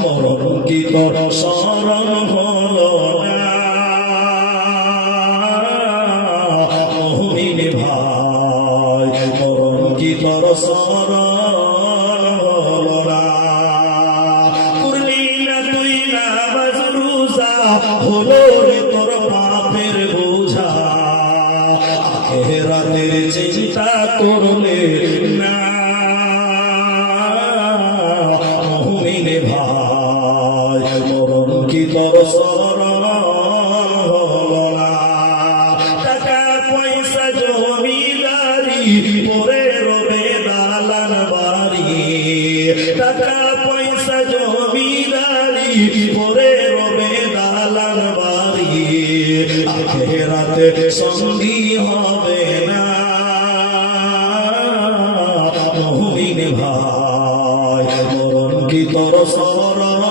মরণ কি তোর স্মরণ হলো না মুমিন ভাই মরণ কি তোর স্মরণ হলো না করলি না তুই নামাজ রোজা হলো রে তোর পাপের বোঝা আখিরাতের চিন্তা করলে না মুমিন ভাই মরণ কি তোর স্মরণ হলো না টাকা পয়সা জমিদারি পরে রবে দালান বাড়ি টাকা পয়সা জমিদারি পরে রবে দালান বাড়ি আখিরাতে সঙ্গী হবে না মুমিন ভাই মরণ কি তোর স্মরণ